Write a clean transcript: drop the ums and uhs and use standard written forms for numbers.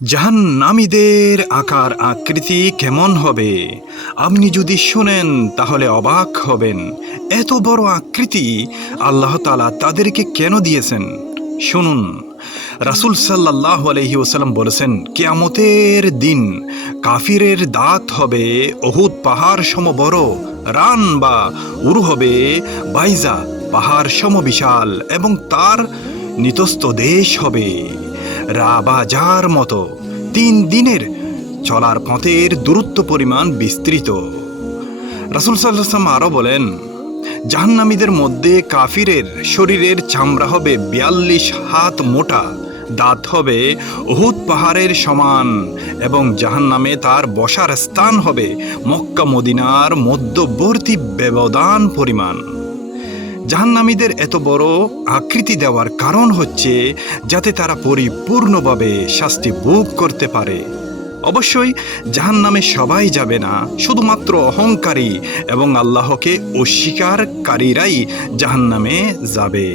জাহান্নামীদের আকার আকৃতি কেমন হবে? আপনি যদি শুনেন তাহলে অবাক হবেন। এত বড় আকৃতি আল্লাহ তাআলা তাদেরকে কেন দিয়েছেন? শুনুন, রাসূল সাল্লাল্লাহু আলাইহি ওয়াসাল্লাম বলেছেন, কিয়ামতের দিন কাফিরের দাঁত হবে উহুদ পাহাড় সম বড়, রান বা উরু হবে বাইজা পাহাড় সম বিশাল, এবং তার নিতস্ত দেশ হবে রাবাজার মতো। 3 দিনের চলার পথের দূরত্ব পরিমাণ বিস্তৃত। রাসূল সাল্লাল্লাহু আলাইহি ওয়াসাল্লাম আরও বলেন, জাহান্নামীদের মধ্যে কাফিরের শরীরের চামড়া হবে 42 হাত মোটা, দাঁত হবে উহুদ পাহাড়ের সমান, এবং জাহান্নামে তার বসার স্থান হবে মক্কা মদিনার মধ্যবর্তী ব্যবধান পরিমাণ। জাহান্নামীদের এত বড় আকৃতি দেওয়ার কারণ হচ্ছে যাতে তারা পরিপূর্ণভাবে শাস্তি ভোগ করতে পারে। অবশ্যই জাহান্নামে সবাই যাবে না, শুধুমাত্র অহংকারী এবং আল্লাহকে অস্বীকারীরাই জাহান্নামে যাবে।